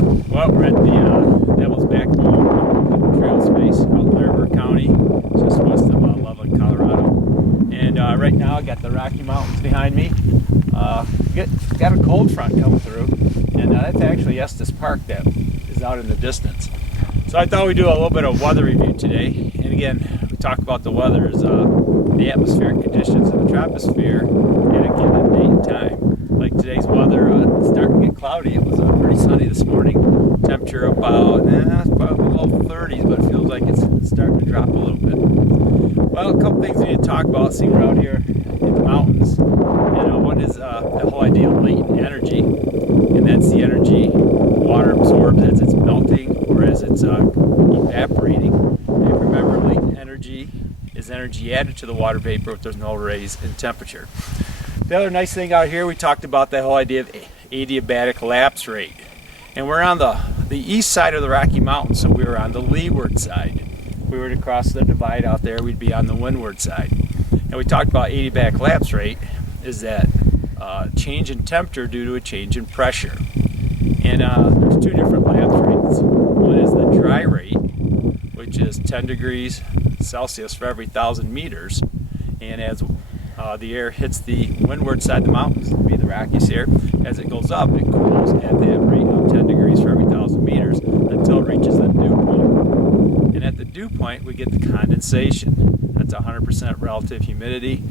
Well, we're at the Devil's Backbone trail space out in Larimer County, just west of Loveland, Colorado. And right now I got the Rocky Mountains behind me. Got a cold front coming through, and that's actually Estes Park that is out in the distance. So I thought we'd do a little bit of weather review today. And again, we talk about the weather as the atmospheric conditions in the troposphere at a given date and time. Like today's weather, it's starting to get cloudy. It was pretty sunny this morning. Temperature about, it's probably low 30s, but it feels like it's starting to drop a little bit. Well, a couple things we need to talk about, seeing we're out here in the mountains. One is the whole idea of latent energy, and that's the energy water absorbs as it's melting or as it's evaporating. And remember, latent energy is energy added to the water vapor if there's no raise in temperature. The other nice thing out here, we talked about the whole idea of adiabatic lapse rate. And we're on the east side of the Rocky Mountains, so we were on the leeward side. If we were to cross the divide out there, we'd be on the windward side. And we talked about adiabatic lapse rate is that change in temperature due to a change in pressure. And there's two different lapse rates. One is the dry rate, which is 10 degrees Celsius for every 1,000 meters. And as the air hits the windward side of the mountains, be the Rockies here, as it goes up, it cools at that rate of 10 degrees for every 1,000 meters until it reaches the dew point. And at the dew point, we get the condensation. That's 100% relative humidity.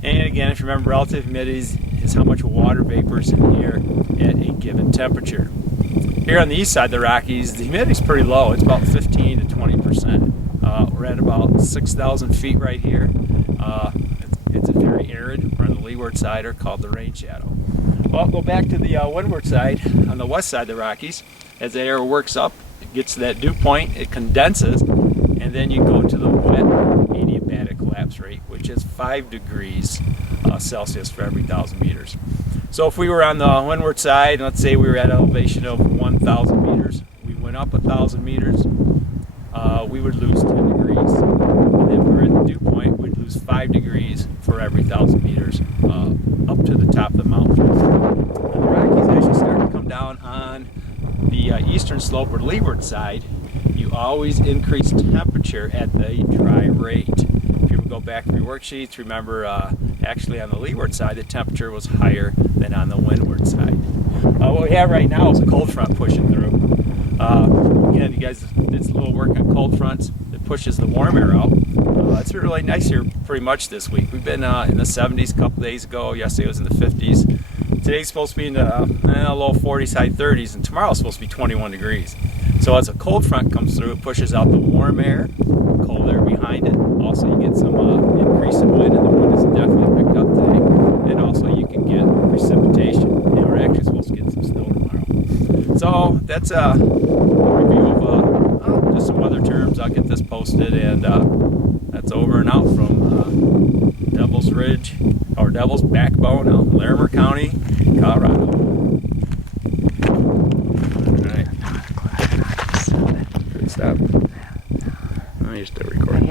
And again, if you remember, relative humidity is how much water vapor is in the air at a given temperature. Here on the east side of the Rockies, the humidity is pretty low. It's about 15 to 20%. We're at about 6,000 feet right here. It's very arid. We're on the leeward side, or called the rain shadow. Well, I'll go back to the windward side, on the west side of the Rockies. As the air works up, it gets to that dew point, it condenses, and then you go to the wet adiabatic lapse rate, which is 5 degrees Celsius for every 1,000 meters. So if we were on the windward side, let's say we were at an elevation of 1,000 meters, we went up 1,000 meters, we would lose 10 degrees. And if we were at the dew point, we'd lose 5 degrees for every 1,000 meters up to the top of the mountain. And the Rockies actually start to come down on the eastern slope or leeward side. You always increase temperature at the dry rate. If you go back to your worksheets, remember actually on the leeward side the temperature was higher than on the windward side. What we have right now is a cold front pushing through. Again, you guys did a little work on cold fronts. It pushes the warm air out. It's really nice here pretty much this week. We've been in the 70s a couple days ago. Yesterday was in the 50s. Today's supposed to be in the low 40s, high 30s, and tomorrow's supposed to be 21 degrees. So as a cold front comes through, it pushes out the warm air, cold air behind it. Also, you get some increase in wind, and the wind is definitely picked up today. And also, you can get precipitation. And we're actually supposed to get some snow tomorrow. So that's a review of just some weather terms. I'll get this posted, and that's over and out from Devil's Ridge, or Devil's Backbone out in Larimer County, Colorado. Stop. Let me just recording.